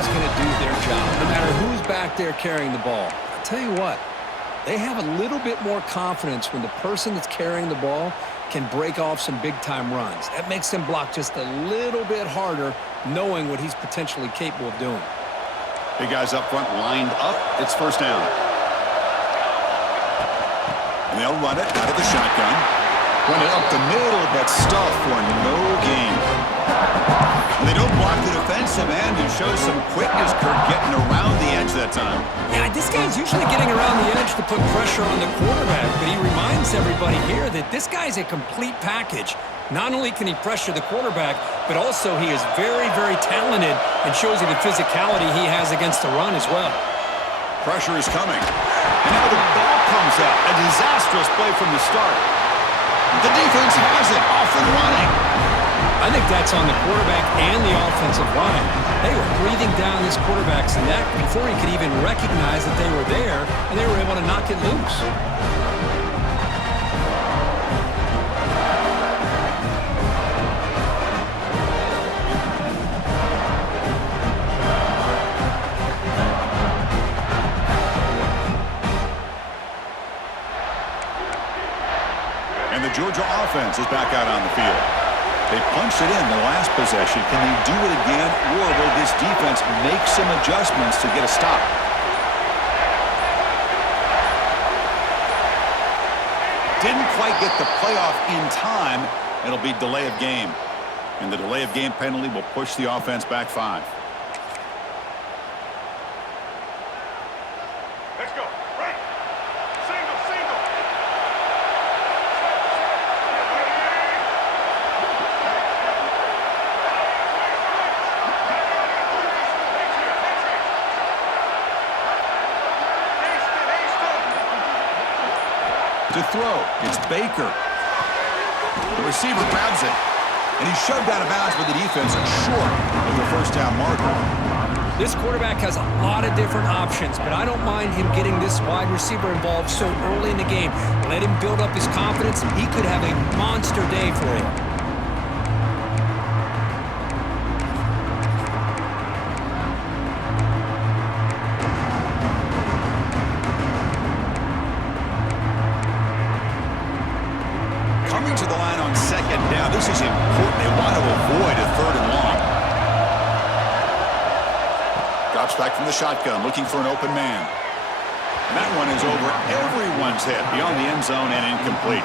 everybody's going to do their job, no matter who's back there carrying the ball. I'll tell you what, they have a little bit more confidence when the person that's carrying the ball can break off some big-time runs. That makes them block just a little bit harder, knowing what he's potentially capable of doing. Big guys up front lined up. It's first down. And they'll run it out of the shotgun. Run it up the middle, but stuff for no gain. And they don't block the defensive end and show some quickness, Kirk, getting around the edge that time. Yeah, this guy's usually getting around the edge to put pressure on the quarterback, but he reminds everybody here that this guy's a complete package. Not only can he pressure the quarterback, but also he is very, very talented and shows you the physicality he has against the run as well. Pressure is coming. And now the ball comes out. A disastrous play from the start. The defense has it, off and running. I think that's on the quarterback and the offensive line. They were breathing down this quarterback's neck before he could even recognize that they were there, and they were able to knock it loose. And the Georgia offense is back out on the field. They punched it in the last possession. Can they do it again, or will this defense make some adjustments to get a stop? Didn't quite get the playoff in time. It'll be delay of game. And the delay of game penalty will push the offense back 5. Let's go. Right. Single, single. To throw, it's Baker. The receiver grabs it, and he's shoved out of bounds by the defense short of the first down marker. This quarterback has a lot of different options, but I don't mind him getting this wide receiver involved so early in the game. Let him build up his confidence. He could have a monster day for you. Coming to the line on second down. This is important. They want to avoid a 3rd and long. Drops back from the shotgun, looking for an open man. And that one is over everyone's head, beyond the end zone and incomplete.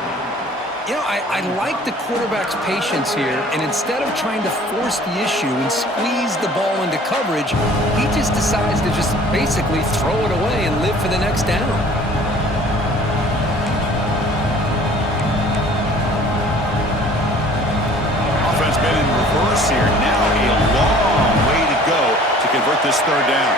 You know, I like the quarterback's patience here, and instead of trying to force the issue and squeeze the ball into coverage, he just decides to just basically throw it away and live for the next down. Offense been in reverse here. Now a long way to go to convert this 3rd down.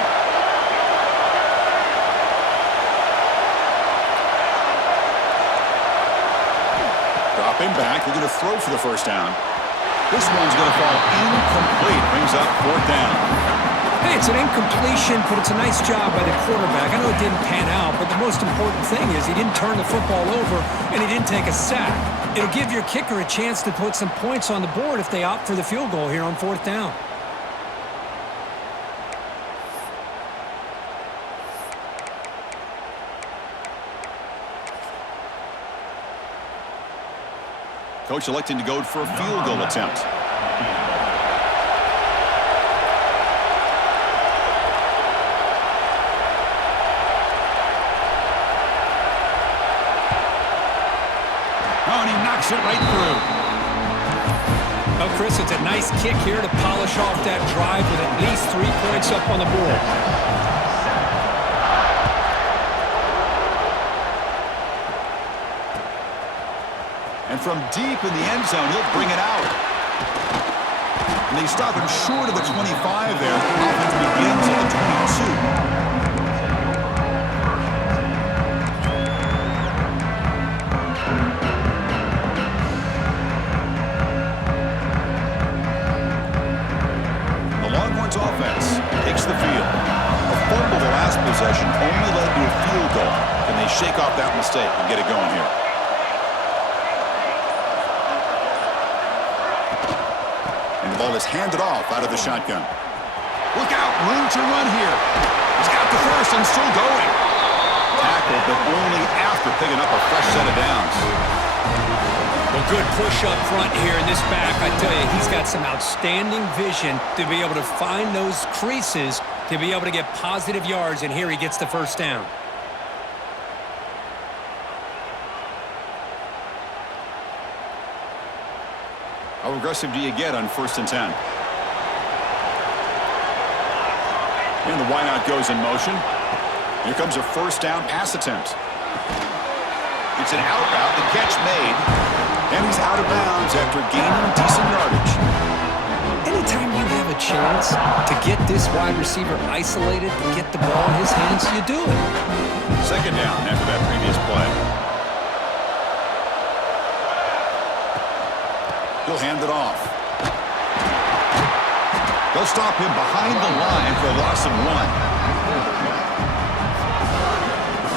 Dropping back, we're going to throw for the first down. This one's going to fall incomplete. Brings up 4th down. Hey, it's an incompletion, but it's a nice job by the quarterback. I know it didn't pan out, but the most important thing is he didn't turn the football over and he didn't take a sack. It'll give your kicker a chance to put some points on the board if they opt for the field goal here on 4th down. Coach electing to go for a field goal attempt. Oh, and he knocks it right through. Well, Chris, it's a nice kick here to polish off that drive with at least 3 points up on the board. And from deep in the end zone, he'll bring it out. And they stop him short of the 25 there. Offense begins at the 22. Offense takes the field. A fumble the last possession only led to a field goal. Can they shake off that mistake and get it going here? And the ball is handed off out of the shotgun. Look out, room launch a run here. He's got the first and still going. Tackled, but only after picking up a fresh set of downs. Well, good push up front here in this back. I tell you, he's got some outstanding vision to be able to find those creases, to be able to get positive yards, and here he gets the first down. How aggressive do you get on 1st and 10? And the wideout goes in motion. Here comes a first down pass attempt. It's an out route, the catch made, and he's out of bounds after gaining decent yardage. Anytime you have a chance to get this wide receiver isolated, to get the ball in his hands, you do it. 2nd down after that previous play. He'll hand it off. They'll stop him behind the line for a loss of 1.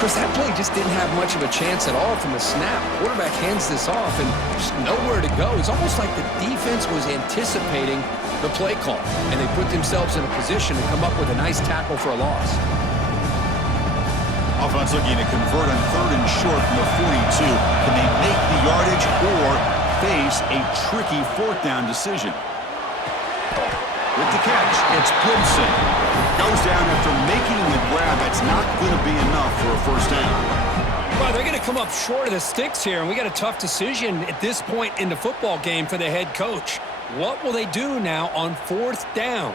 Chris, that play just didn't have much of a chance at all from the snap. Quarterback hands this off and just nowhere to go. It's almost like the defense was anticipating the play call, and they put themselves in a position to come up with a nice tackle for a loss. Offense looking to convert on 3rd and short from the 42. Can they make the yardage or face a tricky 4th down decision? With the catch, it's Gibson. Goes down after making the grab. That's not going to be enough for a first down. Well, they're going to come up short of the sticks here, and we got a tough decision at this point in the football game for the head coach. What will they do now on 4th down?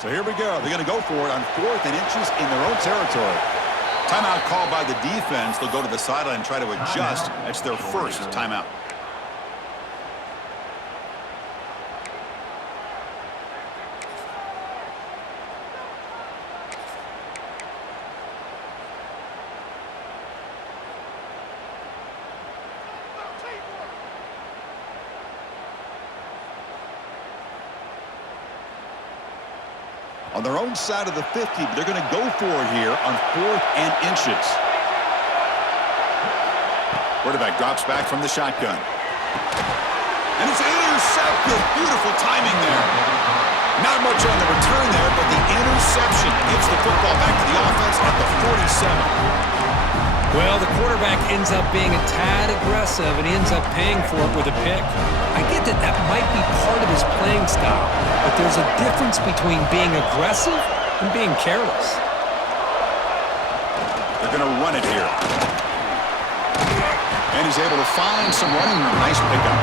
So here we go. They're going to go for it on 4th and inches in their own territory. Timeout called by the defense. They'll go to the sideline and try to adjust. That's their first timeout. On their own side of the 50, but they're going to go for it here on 4th and inches. Quarterback drops back from the shotgun. And it's intercepted. Beautiful timing there. Not much on the return there, but the interception gets the football back to the offense at the 47. Well, the quarterback ends up being a tad aggressive, and he ends up paying for it with a pick. I get that that might be part of his playing style, but there's a difference between being aggressive and being careless. They're going to run it here. And he's able to find some running room. Nice pickup.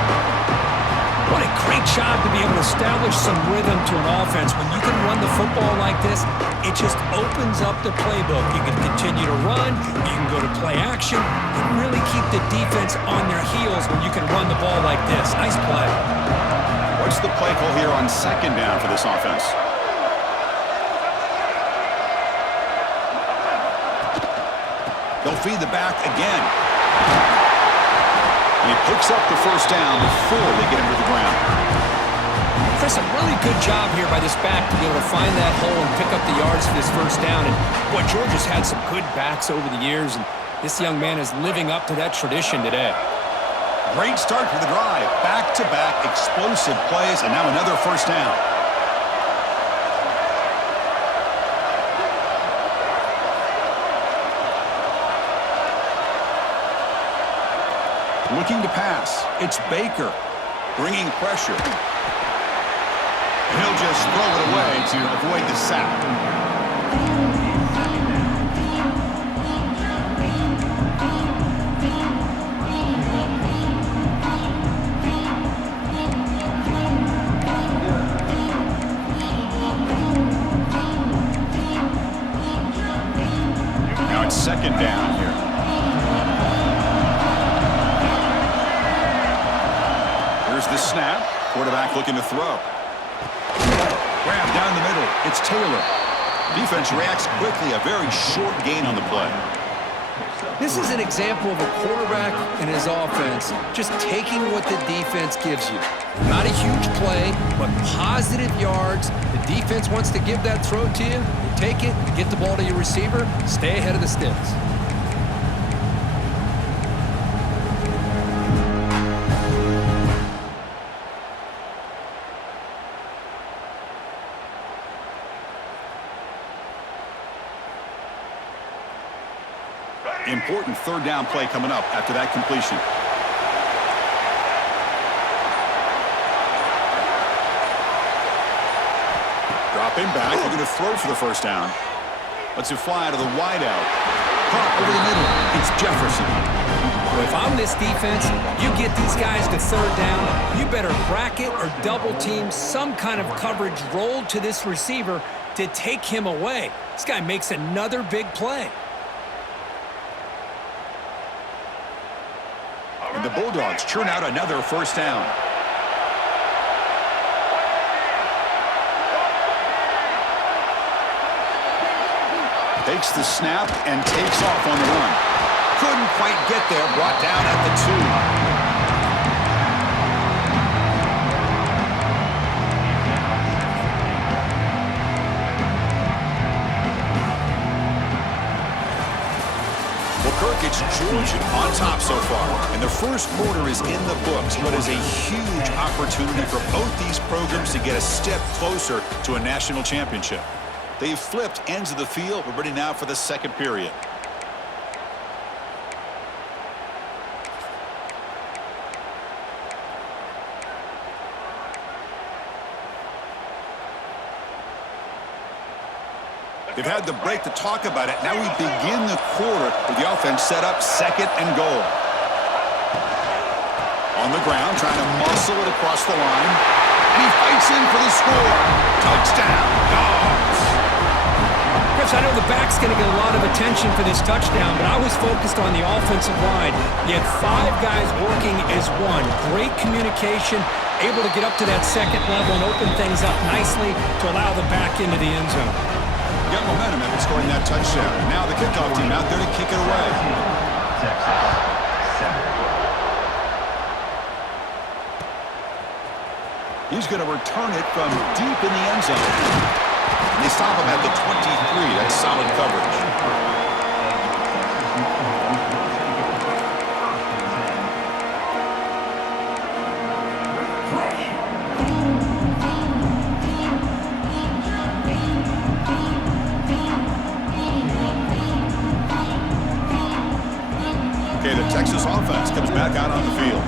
What a great job to be able to establish some rhythm to an offense. When you can run the football like this, it just opens up the playbook. You can continue to run, you can go to play action, and really keep the defense on their heels when you can run the ball like this. Nice play. What's the play call here on 2nd down for this offense? They'll feed the back again. And he picks up the first down before they get him to the ground. Chris, a really good job here by this back to be able to find that hole and pick up the yards for this first down. And boy, Georgia's had some good backs over the years, and this young man is living up to that tradition today. Great start for the drive. Back-to-back explosive plays, and now another first down. Looking to pass. It's Baker bringing pressure. And he'll just throw it away to avoid the sack. Now it's 2nd down here. Here's the snap. Quarterback looking to throw. Grab down the middle. It's Taylor. Defense reacts quickly. A very short gain on the play. This is an example of a quarterback and his offense just taking what the defense gives you. Not a huge play, but positive yards. The defense wants to give that throw to you. You take it, you get the ball to your receiver, stay ahead of the sticks. Important third down play coming up after that completion. Dropping back, looking to throw for the first down. Lets it fly to the wideout. Caught over the middle. It's Jefferson. Well, if I'm this defense, you get these guys to third down, you better bracket or double team some kind of coverage rolled to this receiver to take him away. This guy makes another big play. And the Bulldogs churn out another first down. Takes the snap and takes off on the run. Couldn't quite get there, brought down at the 2. Kirk, it's Georgia on top so far. And the first quarter is in the books, but is a huge opportunity for both these programs to get a step closer to a national championship. They've flipped ends of the field. We're ready now for the second period. They've had the break to talk about it. Now we begin the quarter with the offense set up second and goal. On the ground, trying to muscle it across the line. And he fights in for the score. Touchdown, Dogs. Chris, I know the back's going to get a lot of attention for this touchdown, but I was focused on the offensive line. You had 5 guys working as one. Great communication, able to get up to that second level and open things up nicely to allow the back into the end zone. Got momentum after scoring that touchdown. Now the kickoff team out there to kick it away. He's going to return it from deep in the end zone. And they stop him at the 23. That's solid coverage. Texas offense comes back out on the field.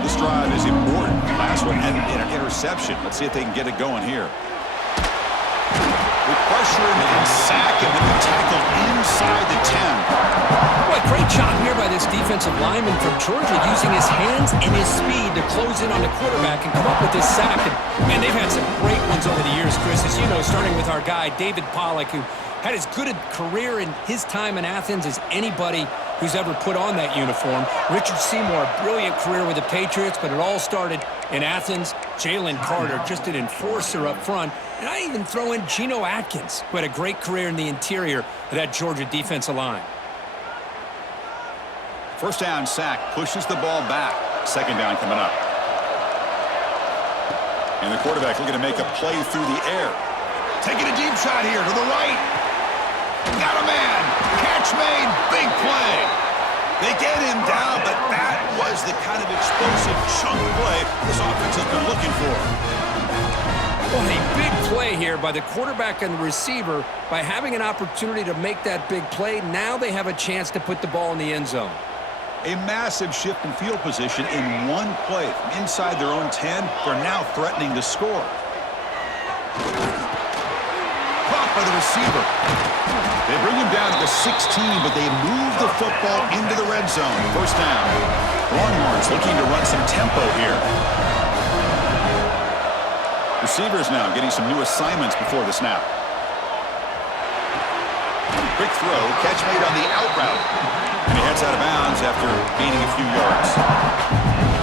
This drive is important. Last one ended in an interception. Let's see if they can get it going here. We pressure him and sack him and tackle inside the 10. Boy, great job here by this defensive lineman from Georgia using his hands and his speed to close in on the quarterback and come up with this sack. And, man, they've had some great ones over the years, Chris, as you know, starting with our guy, David Pollack, who had as good a career in his time in Athens as anybody who's ever put on that uniform. Richard Seymour, a brilliant career with the Patriots, but it all started in Athens. Jalen Carter, just an enforcer up front. And I even throw in Geno Atkins, who had a great career in the interior of that Georgia defensive line. First down sack, pushes the ball back. Second down coming up. And the quarterback looking to make a play through the air. Taking a deep shot here to the right. Got a man. Catch made. Big play. They get him down, but that was the kind of explosive chunk play this offense has been looking for. Well, a big play here by the quarterback and the receiver. By having an opportunity to make that big play, now they have a chance to put the ball in the end zone. A massive shift in field position in one play. From inside their own 10, they're now threatening to score. Caught by the receiver. They bring him down to the 16, but they move the football into the red zone. First down. Longhorns looking to run some tempo here. Receivers now getting some new assignments before the snap. Quick throw, catch made on the out route. And he heads out of bounds after gaining a few yards.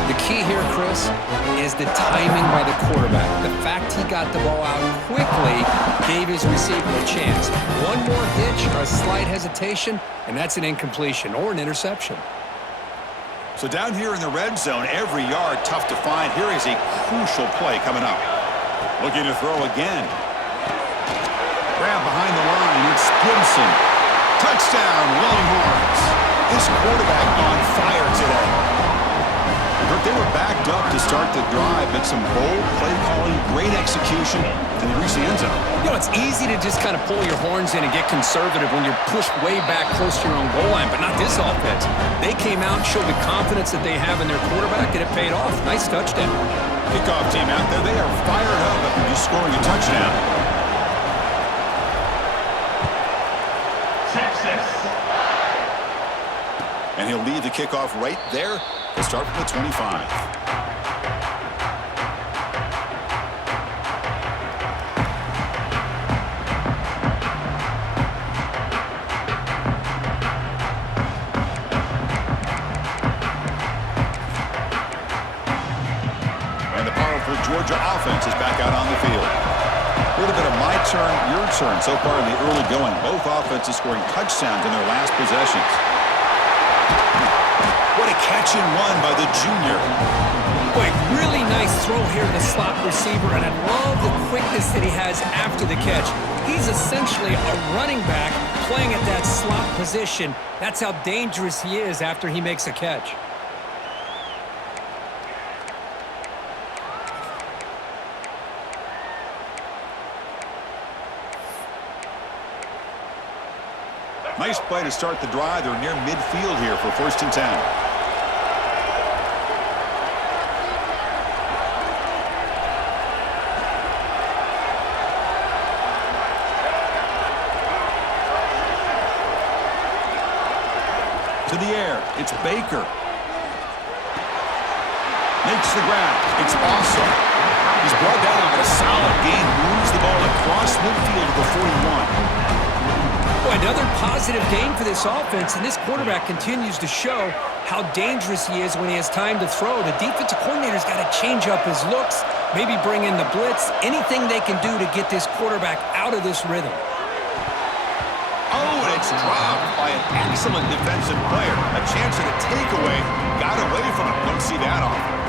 The key here, Chris, is the timing by the quarterback. The fact he got the ball out quickly gave his receiver a chance. One more hitch or a slight hesitation, and that's an incompletion or an interception. So down here in the red zone, every yard tough to find. Here is a crucial play coming up. Looking to throw again. Grab behind the line. It's Gibson. Touchdown, Longhorns. This quarterback on fire today. They were backed up to start the drive, but some bold play calling, great execution, and they reached the end zone. You know, it's easy to just kind of pull your horns in and get conservative when you're pushed way back close to your own goal line, but not this offense. They came out and showed the confidence that they have in their quarterback, and it paid off. Nice touchdown. Kickoff team out there, they are fired up after just scoring a touchdown. And he'll lead the kickoff right there to start from the 25. And the powerful Georgia offense is back out on the field. A little bit of my turn, your turn so far in the early going. Both offenses scoring touchdowns in their last possessions. What a catch and run by the junior. Boy, really nice throw here to the slot receiver, and I love the quickness that he has after the catch. He's essentially a running back playing at that slot position. That's how dangerous he is after he makes a catch. Nice play to start the drive. They're near midfield here for 1st and 10. To the air. It's Baker. Makes the grab. It's awesome. He's brought down with a solid gain. Moves the ball across midfield to the 41. Another positive gain for this offense, and this quarterback continues to show how dangerous he is when he has time to throw. The defensive coordinator's got to change up his looks, maybe bring in the blitz, anything they can do to get this quarterback out of this rhythm. Oh, and it's dropped by an excellent defensive player. A chance at a takeaway. Got away from him. Don't see that often.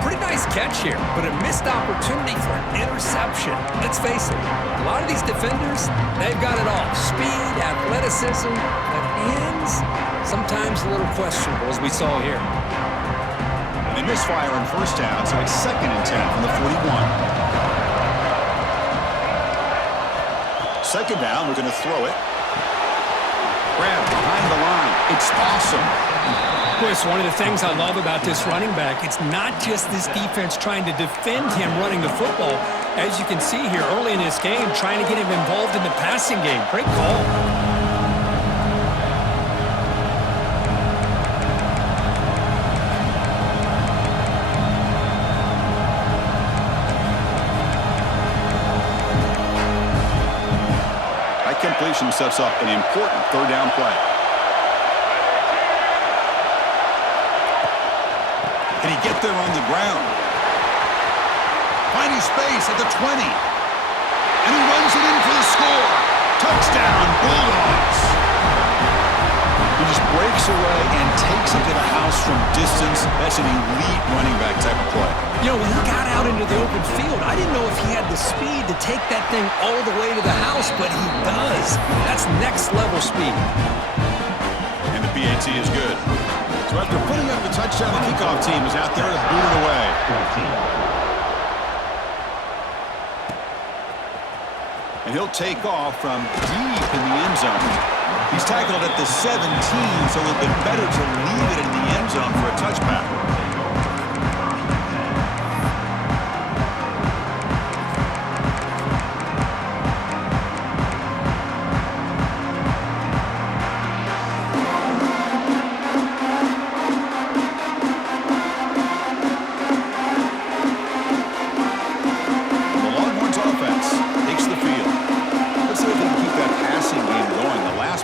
Pretty nice catch here, but a missed opportunity for an interception. Let's face it, a lot of these defenders, they've got it all. Speed, athleticism, but hands, sometimes a little questionable, as we saw here. They misfire on 1st down, so it's 2nd and 10 from the 41. 2nd down, we're going to throw it. Grab behind the line. It's awesome. Chris, one of the things I love about this running back, it's not just this defense trying to defend him running the football. As you can see here early in this game, trying to get him involved in the passing game. Great call. That completion sets up an important 3rd down play. Can he get there on the ground? Finding space at the 20. And he runs it in for the score. Touchdown, Bulldogs. He just breaks away and takes it to the house from distance. That's an elite running back type of play. You know, when he got out into the open field, I didn't know if he had the speed to take that thing all the way to the house, but he does. That's next level speed. And the PAT is good. So after putting up the touchdown, the kickoff team is out there to boot it away. And he'll take off from deep in the end zone. He's tackled at the 17, so it'll be better to leave it in the end zone for a touchback.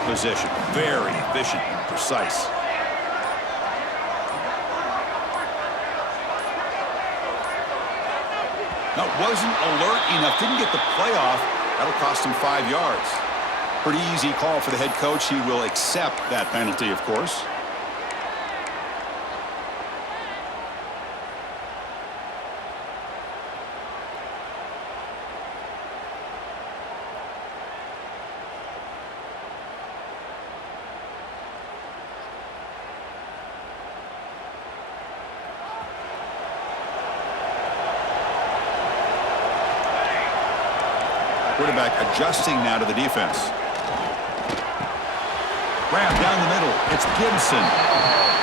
Position. Very efficient and precise. That wasn't alert enough. Didn't get the playoff. That'll cost him 5 yards. Pretty easy call for the head coach. He will accept that penalty, of course. Quarterback adjusting now to the defense. Grab down the middle. It's Gibson.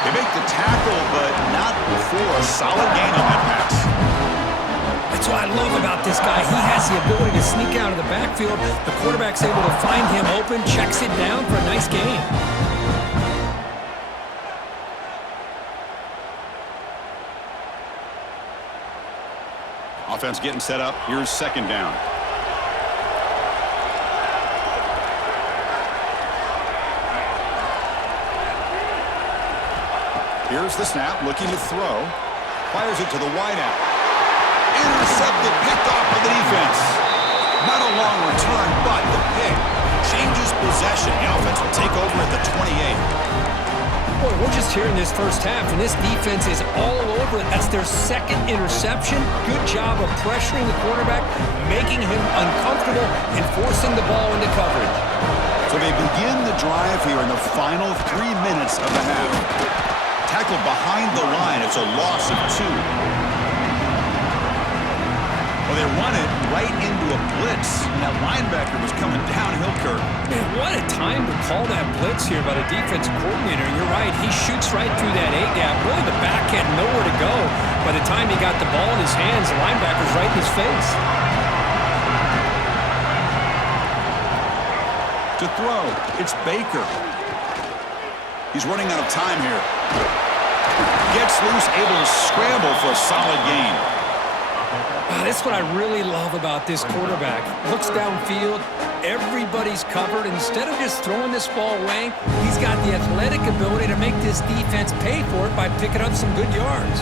They make the tackle, but not before a solid gain on that pass. That's what I love about this guy. He has the ability to sneak out of the backfield. The quarterback's able to find him open, checks it down for a nice gain. Offense getting set up. Here's second down. Here's the snap, looking to throw. Fires it to the wideout. Intercepted, picked off by the defense. Not a long return, but the pick changes possession. The offense will take over at the 28. Boy, we're just here in this first half, and this defense is all over it. That's their second interception. Good job of pressuring the quarterback, making him uncomfortable, and forcing the ball into coverage. So they begin the drive here in the final 3 minutes of the half. Tackled behind the line. It's a loss of 2. Well, they run it right into a blitz. And that linebacker was coming downhill, Kirk. Man, what a time to call that blitz here by the defensive coordinator. You're right. He shoots right through that A-gap. Really, the back had nowhere to go. By the time he got the ball in his hands, the linebacker's right in his face. To throw, it's Baker. He's running out of time here. Gets loose, able to scramble for a solid gain. That's what I really love about this quarterback. Looks downfield, everybody's covered. Instead of just throwing this ball away, he's got the athletic ability to make this defense pay for it by picking up some good yards.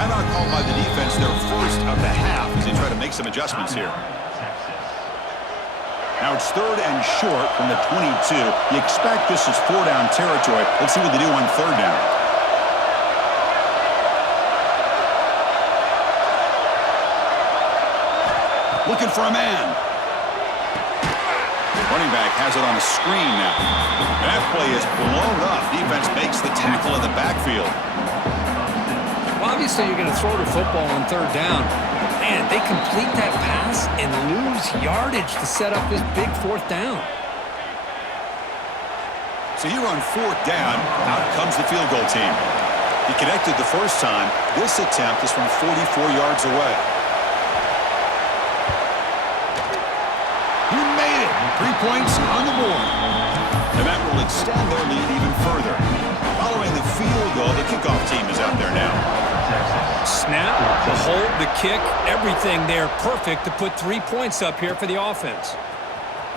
Timeout called by the defense, their first of the half, as they try to make some adjustments here. Now it's third and short from the 22. You expect this is 4-down territory. Let's see what they do on third down. Looking for a man. Running back has it on a screen now. And that play is blown up. Defense makes the tackle in the backfield. Well, obviously, you're going to throw the football on third down. Man, they complete that pass and lose yardage to set up this big fourth down. So here on fourth down, out comes the field goal team. He connected the first time. This attempt is from 44 yards away. He made it. 3 points on the board. And that will extend their lead even further. Following the field goal, the kickoff team is out there now. Snap, the hold, the kick, everything there perfect to put 3 points up here for the offense.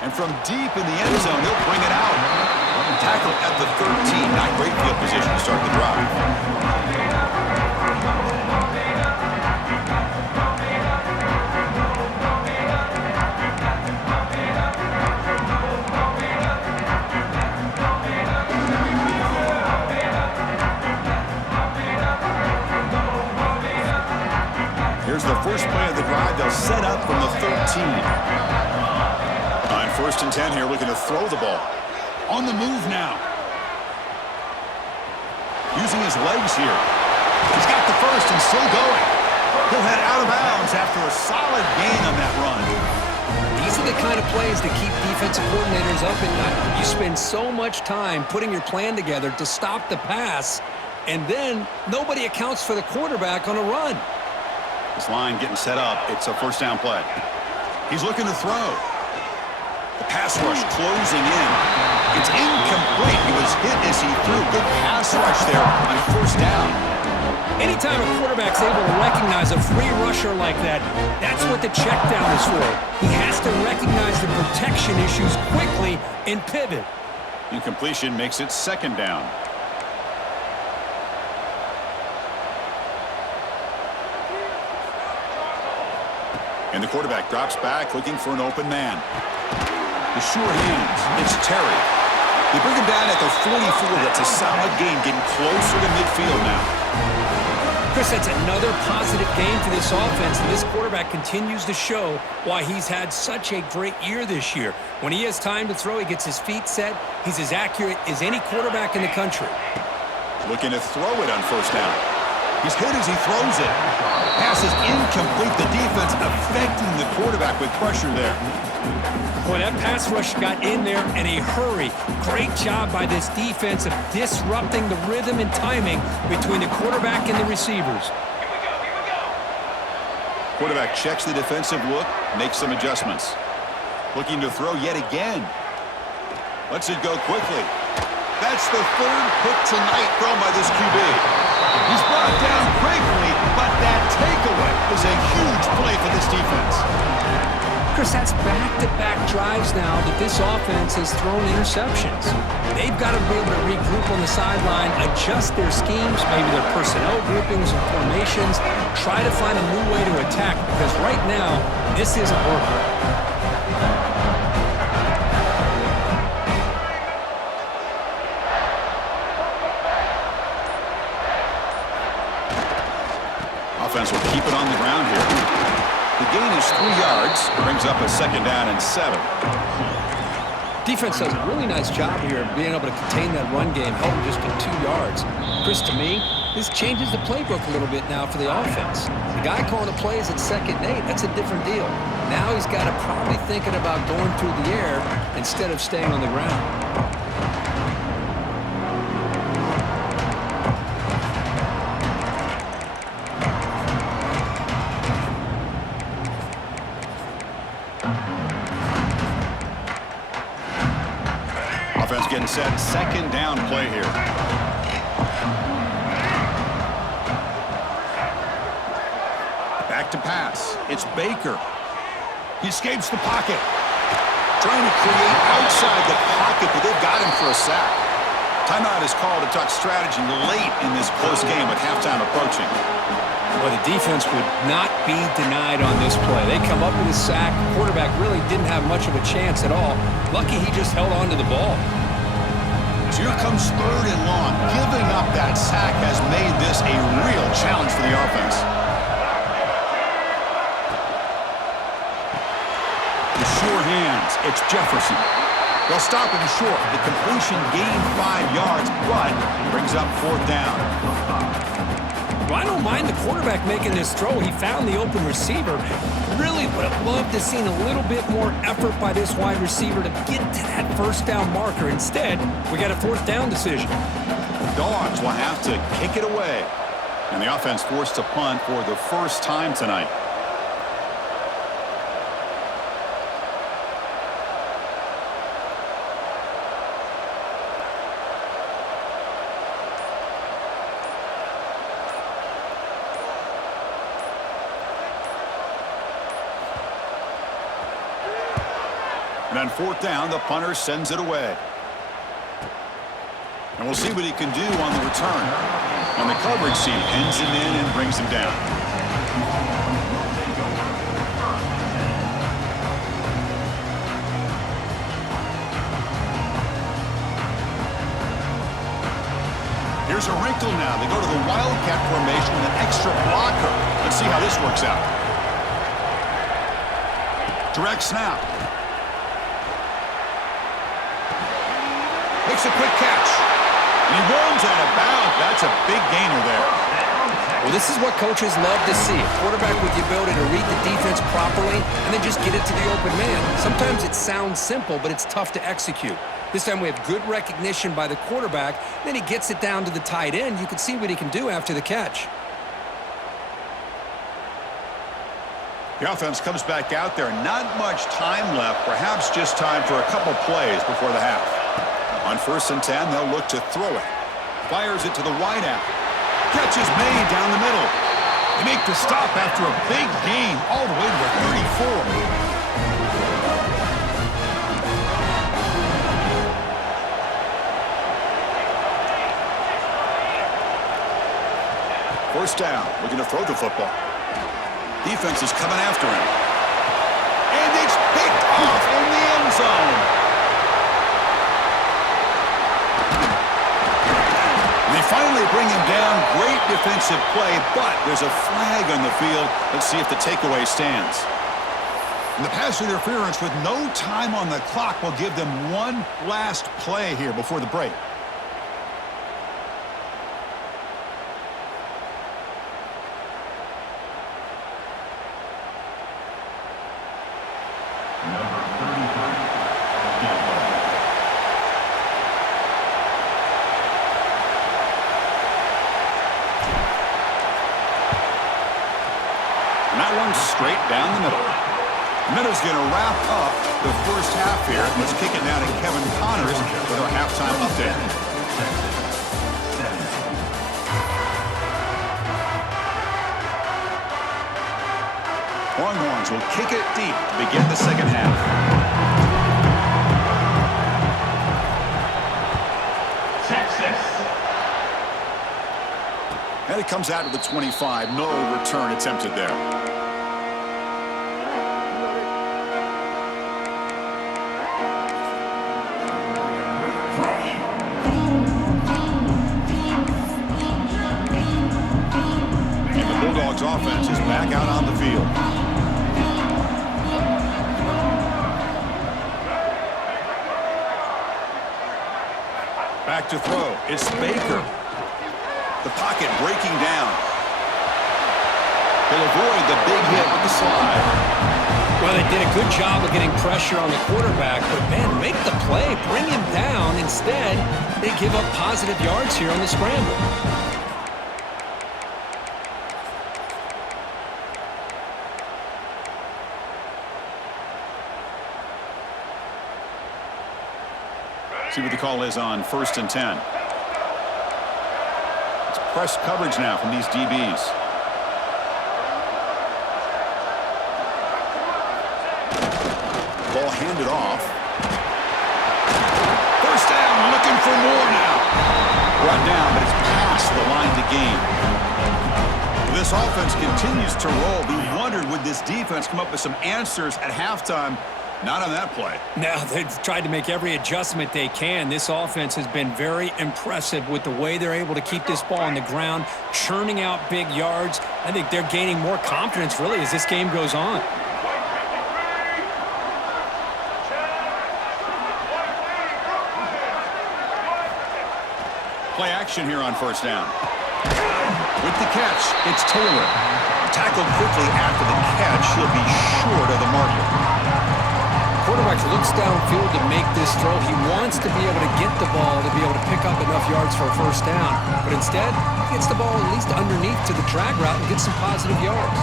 And from deep in the end zone, they'll bring it out. Tackle at the 13. Not great field position to start the drive. Here's the first play of the drive. They'll set up from the 13. On first and 10 here, looking to throw the ball. On the move now. Using his legs here. He's got the first and still going. He'll head out of bounds after a solid gain on that run. These are the kind of plays that keep defensive coordinators up at night. You spend so much time putting your plan together to stop the pass, and then nobody accounts for the quarterback on a run. This line getting set up. It's a first down play. He's looking to throw. The pass rush closing in. It's incomplete. He was hit as he threw. Good pass rush there on first down. Anytime a quarterback's able to recognize a free rusher like that, that's what the check down is for. He has to recognize the protection issues quickly and pivot. Incompletion makes it second down. And the quarterback drops back looking for an open man. The sure hands. It's Terry. They bring him down at the 44. That's a solid gain, getting closer to midfield now. Chris, that's another positive game for this offense, and this quarterback continues to show why he's had such a great year this year. When he has time to throw, he gets his feet set. He's as accurate as any quarterback in the country. Looking to throw it on first down. He's hit as he throws it. Pass is incomplete. The defense affecting the quarterback with pressure there. Boy, that pass rush got in there in a hurry. Great job by this defense of disrupting the rhythm and timing between the quarterback and the receivers. Quarterback checks the defensive look, makes some adjustments. Looking to throw yet again. Lets it go quickly. That's the third pick tonight thrown by this QB. He's brought down quickly, but that takeaway is a huge play for this defense. Chris, that's back-to-back drives now that this offense has thrown interceptions. They've got to be able to regroup on the sideline, adjust their schemes, maybe their personnel groupings and formations, try to find a new way to attack, because right now, this isn't working. Offense will keep it on the ground here. The gain is 3 yards, brings up a second down and 7. Defense does a really nice job here of being able to contain that run game, held just to 2 yards. Chris, to me, this changes the playbook a little bit now for the offense. The guy calling the plays at 2nd and 8, that's a different deal. Now he's got to probably thinking about going through the air instead of staying on the ground. Offense getting set. Second down play here. Back to pass. It's Baker. He escapes the pocket. Trying to create outside the pocket, but they've got him for a sack. Timeout is called to talk strategy late in this close game with halftime approaching. Well, the defense would not be denied on this play. They come up with a sack. Quarterback really didn't have much of a chance at all. Lucky he just held on to the ball. So here comes 3rd and long. Giving up that sack has made this a real challenge for the offense. The sure hands. It's Jefferson. They'll stop him short. The completion gained 5 yards, but brings up 4th down. Well, I don't mind the quarterback making this throw. He found the open receiver. Really would have loved to seen a little bit more effort by this wide receiver to get to that first down marker. Instead, we got a 4th down decision. Dogs will have to kick it away. And the offense forced to punt for the first time tonight. And on 4th down, the punter sends it away. And we'll see what he can do on the return. And the coverage team pins him in and brings him down. Here's a wrinkle now. They go to the Wildcat formation with an extra blocker. Let's see how this works out. Direct snap. Makes a quick catch. And he runs out of bounds. That's a big gainer there. Well, this is what coaches love to see. A quarterback with the ability to read the defense properly and then just get it to the open man. Sometimes it sounds simple, but it's tough to execute. This time we have good recognition by the quarterback. Then he gets it down to the tight end. You can see what he can do after the catch. The offense comes back out there. Not much time left. Perhaps just time for a couple plays before the half. On 1st and 10, they'll look to throw it. Fires it to the wideout. Catch is made down the middle. They make the stop after a big gain all the way to the 34. First down, looking to throw the football. Defense is coming after him. defensive play, but there's a flag on the field. Let's see if the takeaway stands. And the pass interference with no time on the clock will give them one last play here before the break. And that one's straight down the middle. Minnows going to wrap up the first half here. Let's kick it now to Kevin Connors with our halftime update. Longhorns will kick it deep to begin the second half. Texas. And it comes out to the 25. No return attempted there. Bulldogs offense is back out on the field. Back to throw. It's Baker. The pocket breaking down. He'll avoid the big hit with the slide. Well, they did a good job of getting pressure on the quarterback, but, man, make the play. Bring him down. Instead, they give up positive yards here on the scramble. See what the call is on 1st and 10. It's press coverage now from these DBs. Ball handed off. First down, looking for more now. Brought down, but it's past the line to gain. This offense continues to roll. We wondered, would this defense come up with some answers at halftime? Not on that play. Now, they've tried to make every adjustment they can. This offense has been very impressive with the way they're able to keep this ball on the ground, churning out big yards. I think they're gaining more confidence, really, as this game goes on. Play action here on first down. With the catch, it's Taylor. Tackled quickly after the catch. He'll be short of the marker. Quarterback looks downfield to make this throw. He wants to be able to get the ball to be able to pick up enough yards for a first down. But instead, he gets the ball at least underneath to the drag route and gets some positive yards.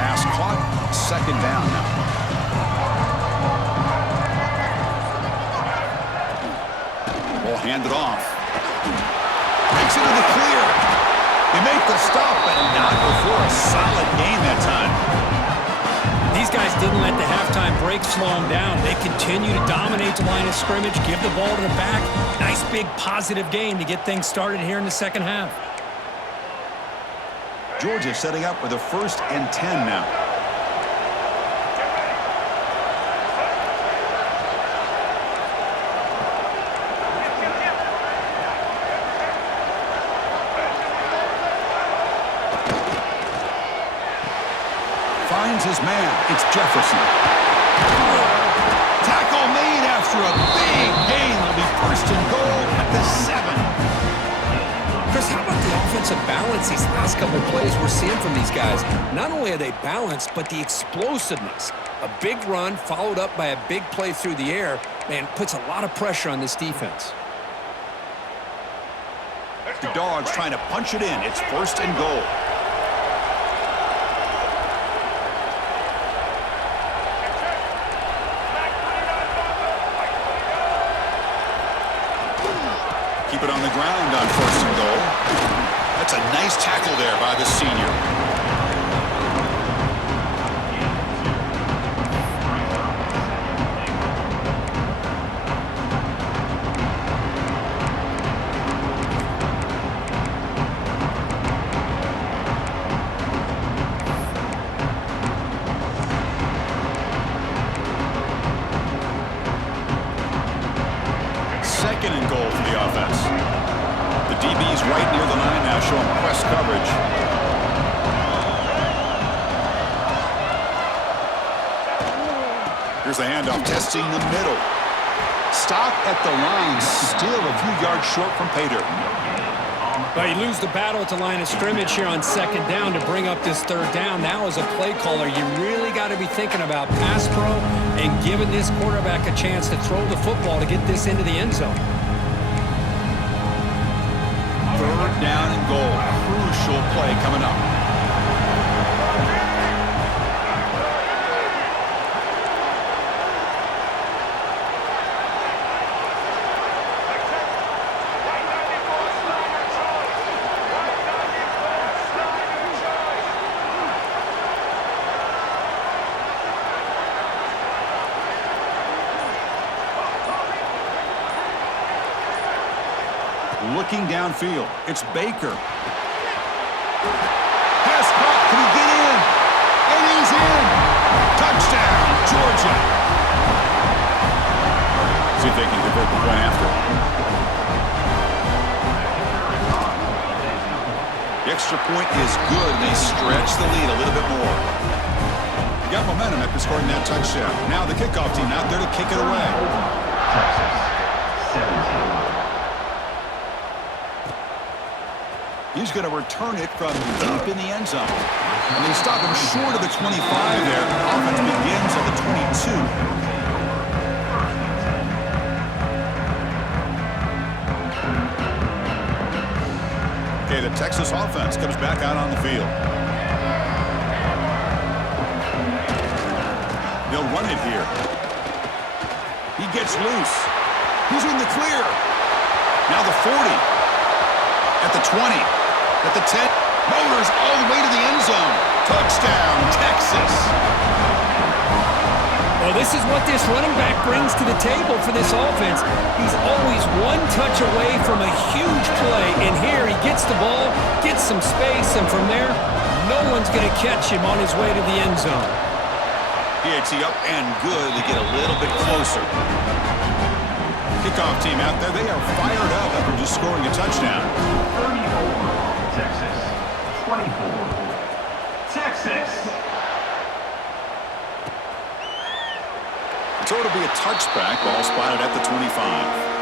Pass caught. Second down now. Handed off. Makes it to the clear. They make the stop, but not before a solid gain that time. These guys didn't let the halftime break slow them down. They continue to dominate the line of scrimmage, give the ball to the back. Nice big positive gain to get things started here in the second half. Georgia setting up with a 1st and 10 now. Finds his man. It's Jefferson. Tackle made after a big gain. It'll be 1st and goal at the 7. Chris, how about the offensive balance these last couple plays we're seeing from these guys? Not only are they balanced, but the explosiveness. A big run followed up by a big play through the air, man, puts a lot of pressure on this defense. The Dogs trying to punch it in. It's 1st and goal. Keep it on the ground on 1st and goal. That's a nice tackle there by the senior. Second and goal for the offense. The DB's right near the line now, showing press coverage. Here's the handoff, testing the middle. Stop at the line, still a few yards short from pay dirt. But you lose the battle at the line of scrimmage here on second down to bring up this third down. Now as a play caller, you really got to be thinking about pass pro and giving this quarterback a chance to throw the football to get this into the end zone. Third down and goal. Crucial play coming up. Looking downfield, it's Baker. Pass caught, can he get in? And he's in! Touchdown, Georgia! See if they can convert the point after. The extra point is good. They stretch the lead a little bit more. You got momentum after scoring that touchdown. Now the kickoff team out there to kick it away. Texas 17. He's going to return it from deep in the end zone. And they stop him short of the 25 there. Offense begins at the 22. Okay, the Texas offense comes back out on the field. They'll run it here. He gets loose. He's in the clear. Now the 40. At the 20. At the 10. Motors all the way to the end zone. Touchdown, Texas. Well, this is what this running back brings to the table for this offense. He's always one touch away from a huge play, and here he gets the ball, gets some space, and from there, no one's going to catch him on his way to the end zone. PAT up and good to get a little bit closer. Kickoff team out there, they are fired up after just scoring a touchdown. 34, Texas. 24, Texas. So it'll be a touchback, ball spotted at the 25.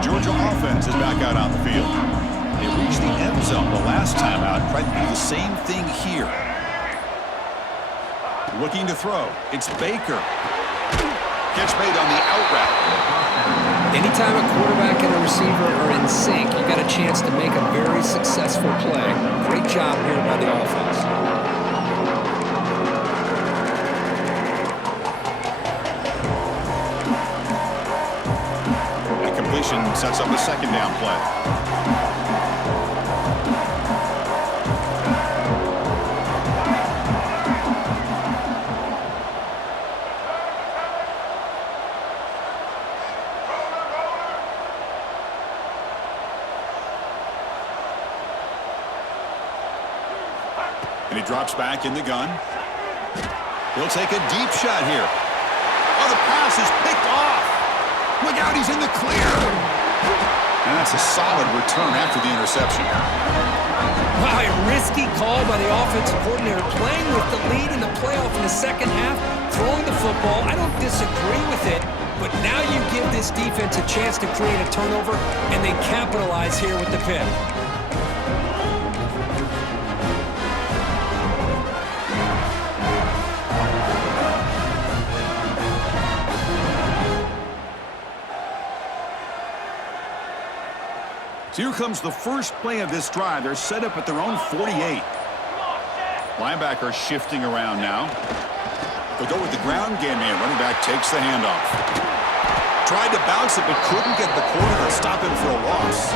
Georgia offense is back out on the field. They reached the end zone the last time out. Tried to do the same thing here. Looking to throw. It's Baker. Catch made on the out route. Anytime a quarterback and a receiver are in sync, you got a chance to make a very successful play. Great job here by the offense. Sets up a second down play. And he drops back in the gun. He'll take a deep shot here. Oh, the pass is picked off. Look out, he's in the clear. And that's a solid return after the interception. Wow, a risky call by the offensive coordinator, playing with the lead in the playoff in the second half, throwing the football. I don't disagree with it, but now you give this defense a chance to create a turnover, and they capitalize here with the pick. Here comes the first play of this drive. They're set up at their own 48. Linebacker shifting around now. They'll go with the ground game man. Running back takes the handoff. Tried to bounce it, but couldn't get the corner to stop him for a loss.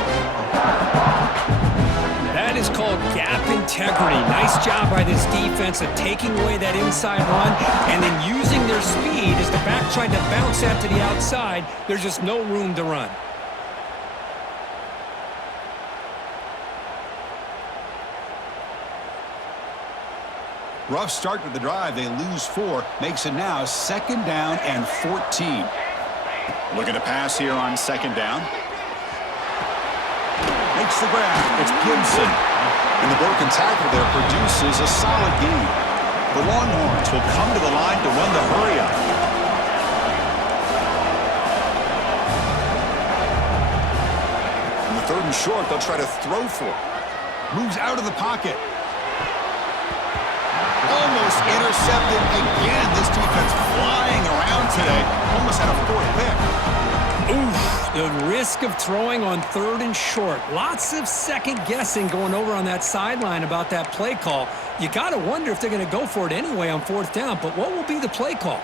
That is called gap integrity. Nice job by this defense of taking away that inside run and then using their speed as the back tried to bounce that to the outside. There's just no room to run. Rough start to the drive. They lose 4. Makes it now 2nd down and 14. Looking to pass here on 2nd down. Makes the grab. It's Gibson. And the broken tackle there produces a solid gain. The Longhorns will come to the line to run the hurry-up. In the 3rd and short, they'll try to throw for it. Moves out of the pocket. Almost intercepted again. This defense flying around today. Almost had a 4th pick. Oof, the risk of throwing on 3rd and short. Lots of second guessing going over on that sideline about that play call. You got to wonder if they're going to go for it anyway on 4th down, but what will be the play call?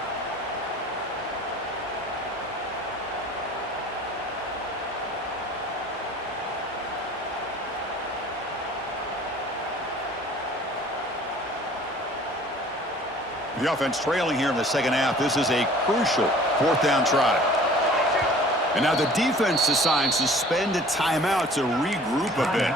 The offense trailing here in the 2nd half. This is a crucial 4th down try. And now the defense decides to spend a timeout to regroup a bit.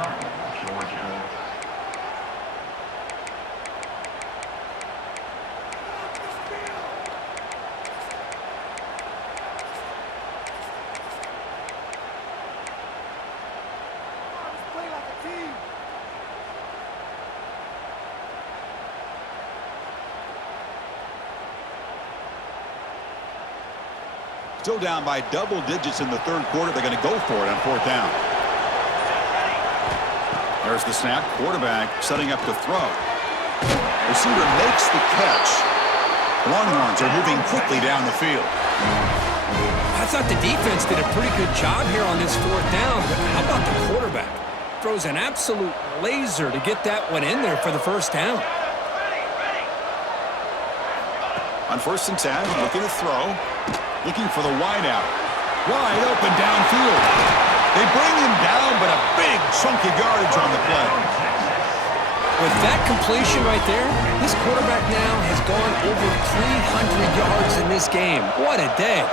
Still down by double digits in the 3rd quarter. They're going to go for it on 4th down. There's the snap. Quarterback setting up to throw. Receiver makes the catch. Longhorns are moving quickly down the field. I thought the defense did a pretty good job here on this 4th down, but how about the quarterback? Throws an absolute laser to get that one in there for the 1st down. On 1st and 10, looking to throw. Looking for the wideout. Wide open downfield. They bring him down, but a big chunk of yardage on the play. With that completion right there, this quarterback now has gone over 300 yards in this game. What a day.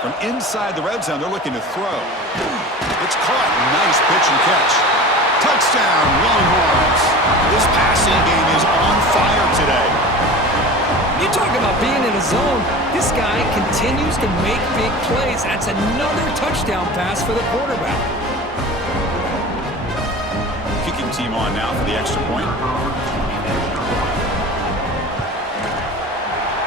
From inside the red zone, they're looking to throw. It's caught. Nice pitch and catch. Touchdown, Longhorns. This passing game is on fire today. You talk about being in a zone. This guy continues to make big plays. That's another touchdown pass for the quarterback. Kicking team on now for the extra point.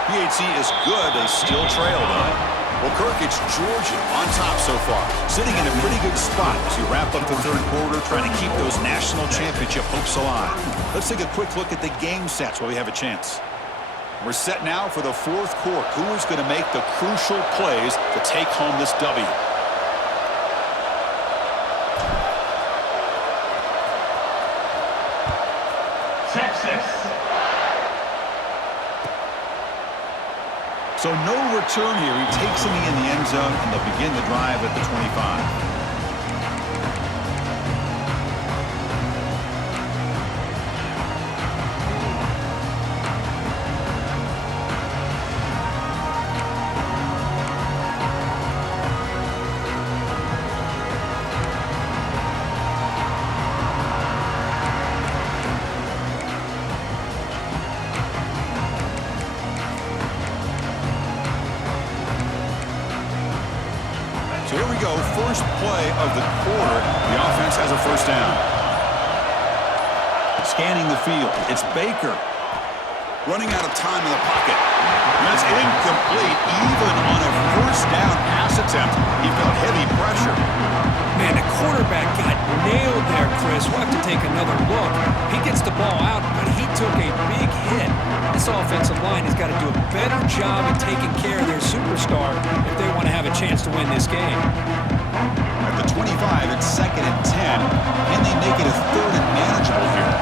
PAT is good. They still trail, though. Well, Kirk, it's Georgia on top so far, sitting in a pretty good spot as we wrap up the 3rd quarter, trying to keep those national championship hopes alive. Let's take a quick look at the game stats while we have a chance. We're set now for the 4th quarter. Who is going to make the crucial plays to take home this W? Texas. So no return here. He takes him in the end zone, and they'll begin the drive at the 25. So here we go, first play of the quarter. The offense has a 1st down. Scanning the field, it's Baker. Running out of time in the pocket. That's incomplete. Even on a 1st down pass attempt, he felt heavy pressure. Man, the quarterback got nailed there, Chris. We'll have to take another look. He gets the ball out, but he took a big hit. This offensive line has got to do a better job of taking care of their superstar if they want to have a chance to win this game. At the 25, it's 2nd and 10. Can they make it a 3rd and manageable here?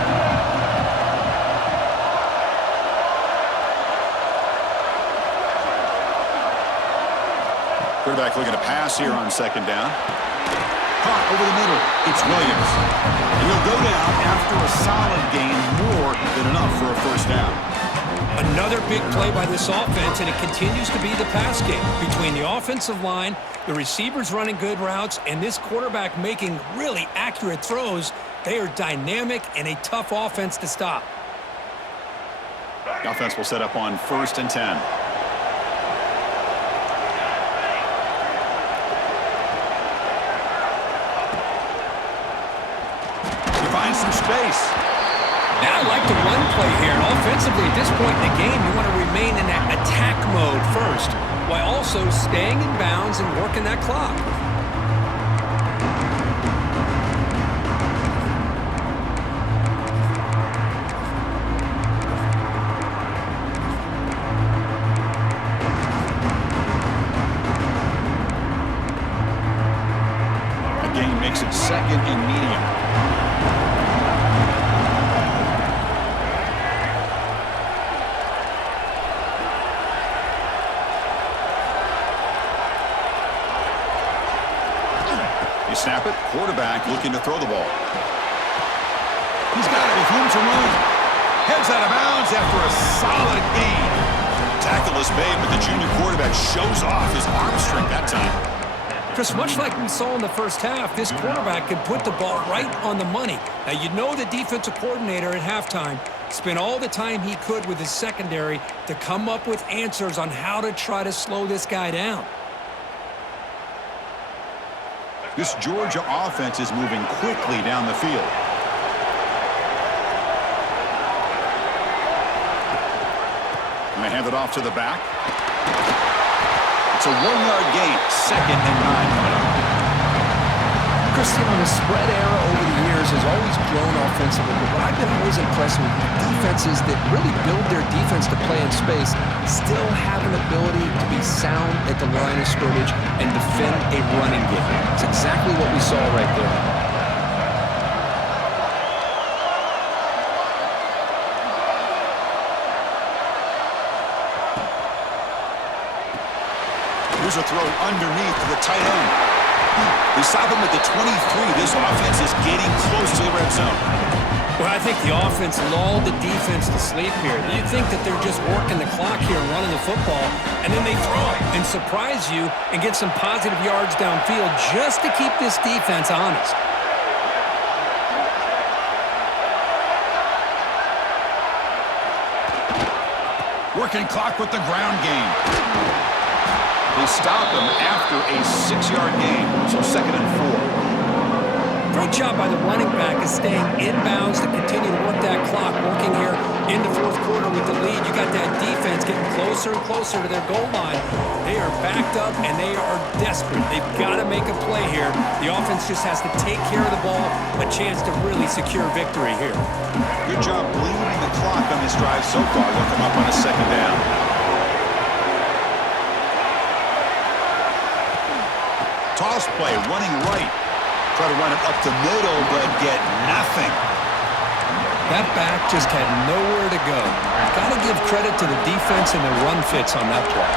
Quarterback looking to pass here on second down. Caught over the middle. It's Williams. And he'll go down after a solid gain, more than enough for a first down. Another big play by this offense, and it continues to be the pass game. Between the offensive line, the receivers running good routes, and this quarterback making really accurate throws, they are dynamic and a tough offense to stop. The offense will set up on 1st and 10. He finds some space. Now I like the run play here. And offensively, at this point in the game, you want to remain in that attack mode first, while also staying in bounds and working that clock. The gain makes it 2nd and medium. You snap it, quarterback looking to throw the ball. He's got it with room to run. Heads out of bounds after a solid gain. Tackle is made, but the junior quarterback shows off his arm strength that time. Chris, much like we saw in the first half, this quarterback can put the ball right on the money. Now, you know the defensive coordinator at halftime spent all the time he could with his secondary to come up with answers on how to try to slow this guy down. This Georgia offense is moving quickly down the field. And they hand it off to the back. It's a 1-yard gain. 2nd and 9 coming up. Christian, the spread era over the years has always grown offensively, but what I've been always impressed with defenses that really build their defense to play in space still have an ability to be sound at the line of scrimmage and defend a running game. It's exactly what we saw right there. Here's a throw underneath to the tight end. They stop him at the 23. This offense is getting close to the red zone. Well, I think the offense lulled the defense to sleep here. You think that they're just working the clock here and running the football, and then they throw it and surprise you and get some positive yards downfield just to keep this defense honest. Working clock with the ground game. They stop him after a 6-yard gain, so 2nd and 4. Great job by the running back is staying inbounds to continue to work that clock, working here in the 4th quarter with the lead. You got that defense getting closer and closer to their goal line. They are backed up, and they are desperate. They've got to make a play here. The offense just has to take care of the ball, a chance to really secure victory here. Good job bleeding the clock on this drive so far. They'll come up on a 2nd down. Toss play, running right. Try to run it up the middle, but get nothing. That back just had nowhere to go. Got to give credit to the defense and the run fits on that play.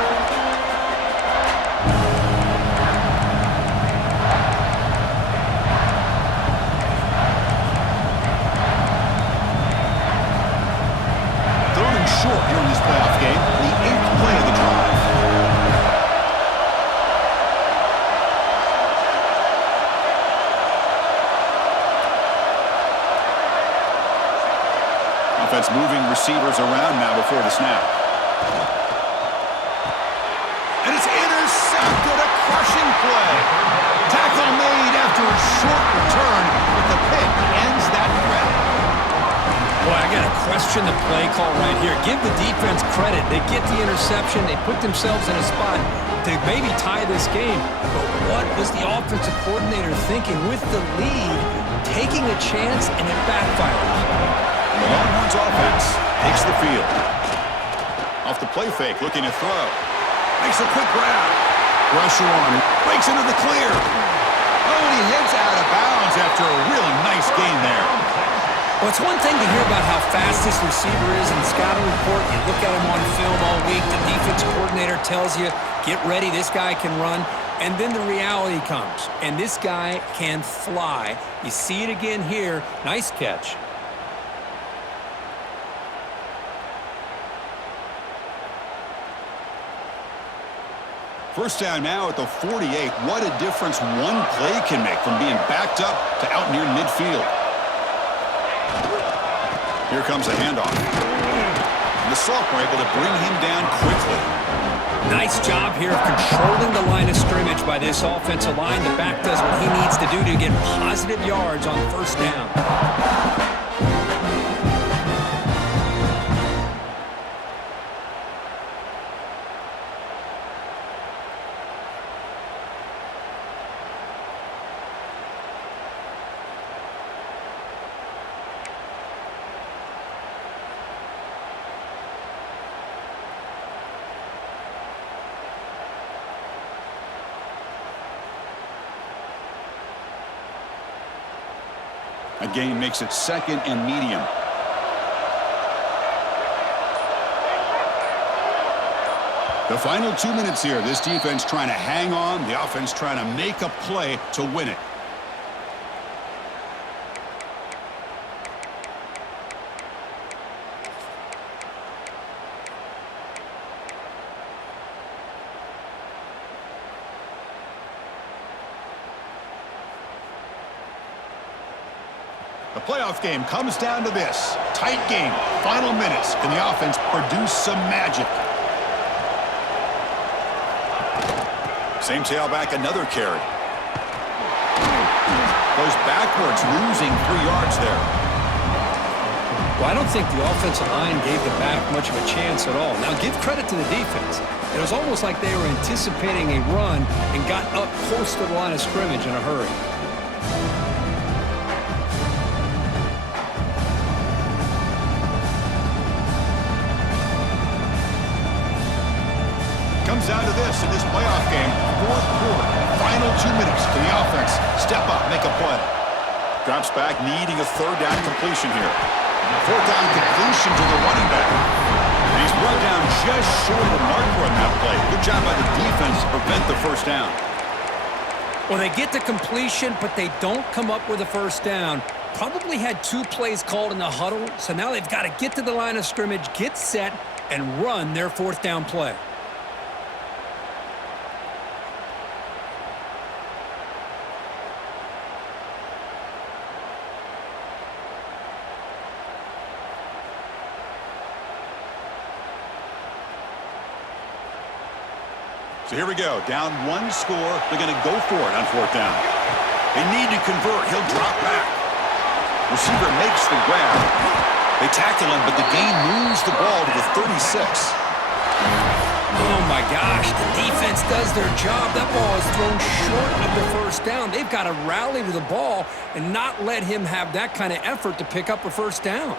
Short here in this playoff game, the 8th play of the drive. Offense moving receivers around now before the snap. And it's intercepted, a crushing play. Tackle made after a short return, but the pick ends that threat. Boy, I got to question the play call right here. Give the defense credit. They get the interception. They put themselves in a spot to maybe tie this game. But what was the offensive coordinator thinking with the lead, taking a chance, and it backfires? The Longhorns offense takes the field. Off the play fake, looking to throw. Makes a quick grab. Pressure on. Breaks into the clear. Oh, and he heads out of bounds after a really nice gain there. Well, it's one thing to hear about how fast this receiver is in the scouting report. You look at him on film all week. The defensive coordinator coordinator tells you, get ready, this guy can run. And then the reality comes, and this guy can fly. You see it again here. Nice catch. First down now at the 48. What a difference one play can make from being backed up to out near midfield. Here comes a handoff. And the Salk were able to bring him down quickly. Nice job here of controlling the line of scrimmage by this offensive line. The back does what he needs to do to get positive yards on first down. A gain makes it second and medium. The final 2 minutes here. This defense trying to hang on. The offense trying to make a play to win it. The playoff game comes down to this. Tight game. Final minutes. Can the offense produce some magic? Same tailback, another carry. Goes backwards, losing 3 yards there. Well, I don't think the offensive line gave the back much of a chance at all. Now, give credit to the defense. It was almost like they were anticipating a run and got up close to the line of scrimmage in a hurry. Comes down to this in this playoff game. Fourth quarter, final 2 minutes. Can the offense step up, make a play? Drops back, needing a third down completion here. Fourth down completion to the running back. And he's brought down just short of the marker on that play. Good job by the defense to prevent the first down. Well, they get the completion, but they don't come up with a first down. Probably had 2 plays called in the huddle, so now they've got to get to the line of scrimmage, get set, and run their fourth down play. So here we go. Down 1 score. They're going to go for it on fourth down. They need to convert. He'll drop back. Receiver makes the grab. They tackle him, but the gain moves the ball to the 36. Oh, my gosh. The defense does their job. That ball is thrown short of the first down. They've got to rally to the ball and not let him have that kind of effort to pick up a first down.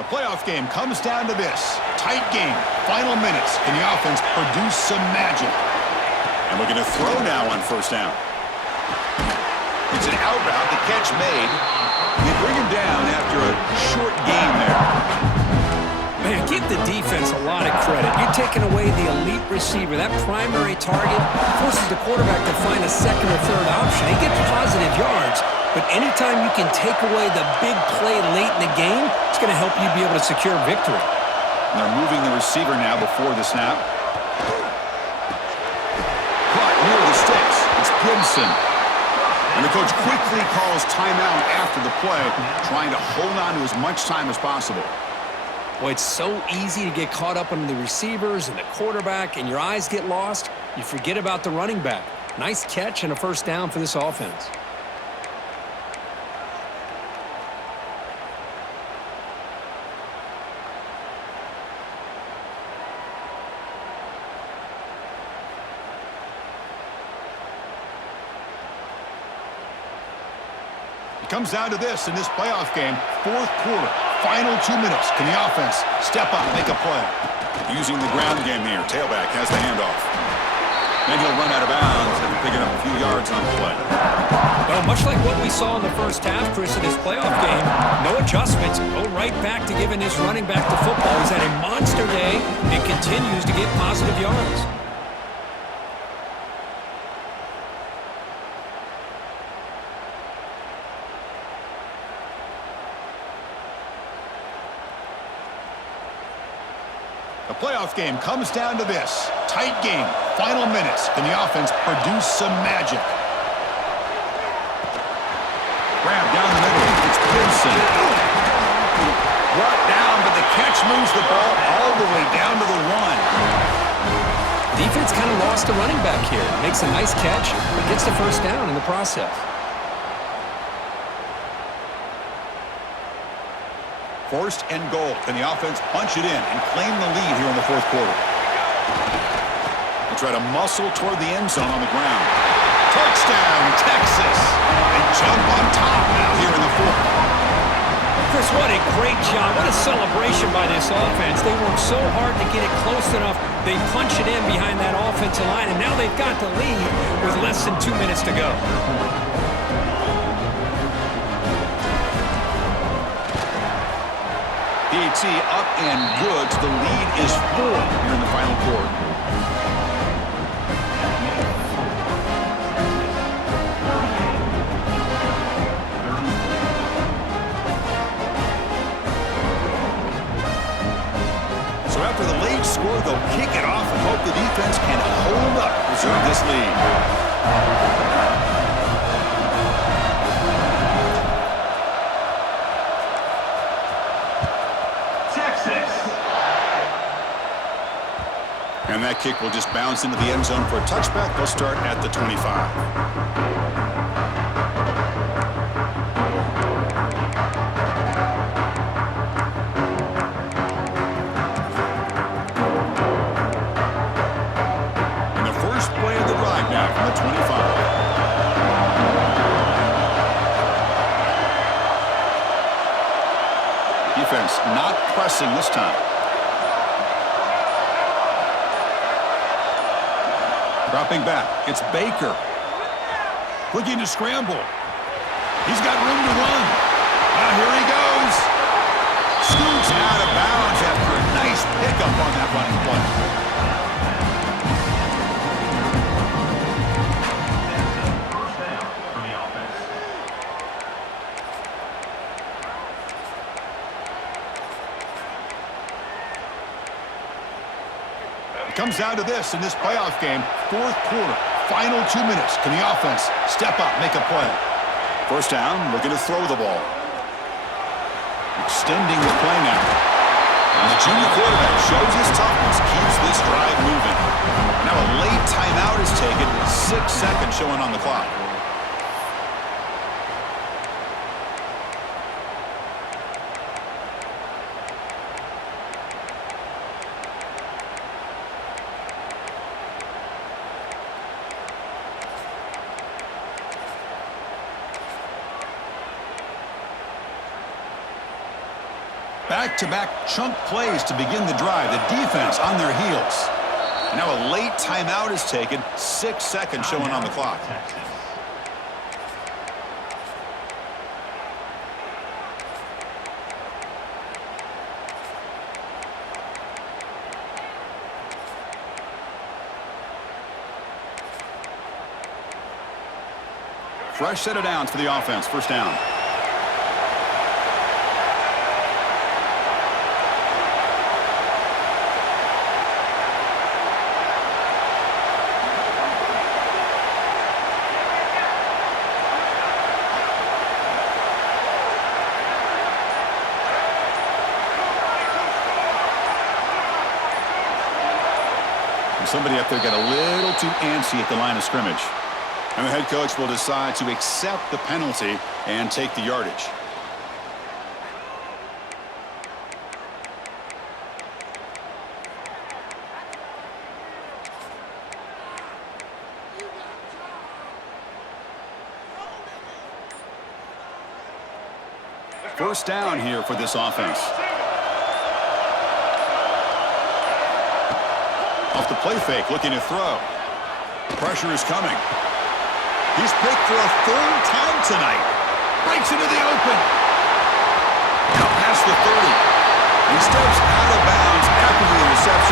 The playoff game comes down to this. Tight game. Final minutes. Can the offense produce some magic? And we're going to throw now on first down. It's an out route. The catch made. They bring him down after a short gain there. Man, give the defense a lot of credit. You're taking away the elite receiver. That primary target forces the quarterback to find a second or third option. He gets positive yards. But anytime you can take away the big play late in the game, it's going to help you be able to secure victory. And they're moving the receiver now before the snap. Caught near the sticks. It's Gibson. And the coach quickly calls timeout after the play, trying to hold on to as much time as possible. Well, it's so easy to get caught up on the receivers and the quarterback, and your eyes get lost. You forget about the running back. Nice catch and a first down for this offense. Comes down to this in this playoff game. Fourth quarter, final 2 minutes. Can the offense step up, make a play? Using the ground game here. Tailback has the handoff. And he'll run out of bounds after picking up a few yards on the play. Well, much like what we saw in the first half, Chris, in his playoff game, no adjustments. Go right back to giving his running back to football. He's had a monster day and continues to get positive yards. The playoff game comes down to this. Tight game. Final minutes. Can the offense produce some magic? Grab down the middle. It's Gibson. Brought down, but the catch moves the ball all the way down to the 1. Defense kind of lost a running back here. Makes a nice catch, but gets the first down in the process. First and goal. Can the offense punch it in and claim the lead here in the fourth quarter? They'll try to muscle toward the end zone on the ground. Touchdown, Texas. They jump on top now here in the fourth. Chris, what a great job. What a celebration by this offense. They worked so hard to get it close enough. They punch it in behind that offensive line, and now they've got the lead with less than 2 minutes to go. PAT up and good. The lead is 4 here in the final quarter. So after the late score, they'll kick it off and hope the defense can hold up, preserve this lead. And that kick will just bounce into the end zone for a touchback. They'll start at the 25. And the first play of the drive now from the 25. Defense not pressing this time. Dropping back, it's Baker. Looking to scramble. He's got room to run. Here he goes. Scoots out of bounds after a nice pickup on that running play. First down for the offense. It comes down to this in this playoff game. Fourth quarter, final 2 minutes. Can the offense step up, make a play? First down, looking to throw the ball. Extending the play now. And the junior quarterback shows his toughness, keeps this drive moving. Now a late timeout is taken, 6 seconds showing on the clock. Back-to-back chunk plays to begin the drive. The defense on their heels. And now a late timeout is taken. 6 seconds showing on the clock. Fresh set of downs for the offense. First down. Somebody up there got a little too antsy at the line of scrimmage. And the head coach will decide to accept the penalty and take the yardage. First down here for this offense. Off the play fake, looking to throw. Pressure is coming. He's picked for a third time tonight. Breaks into the open. Now past the 30. He steps out of bounds after the interception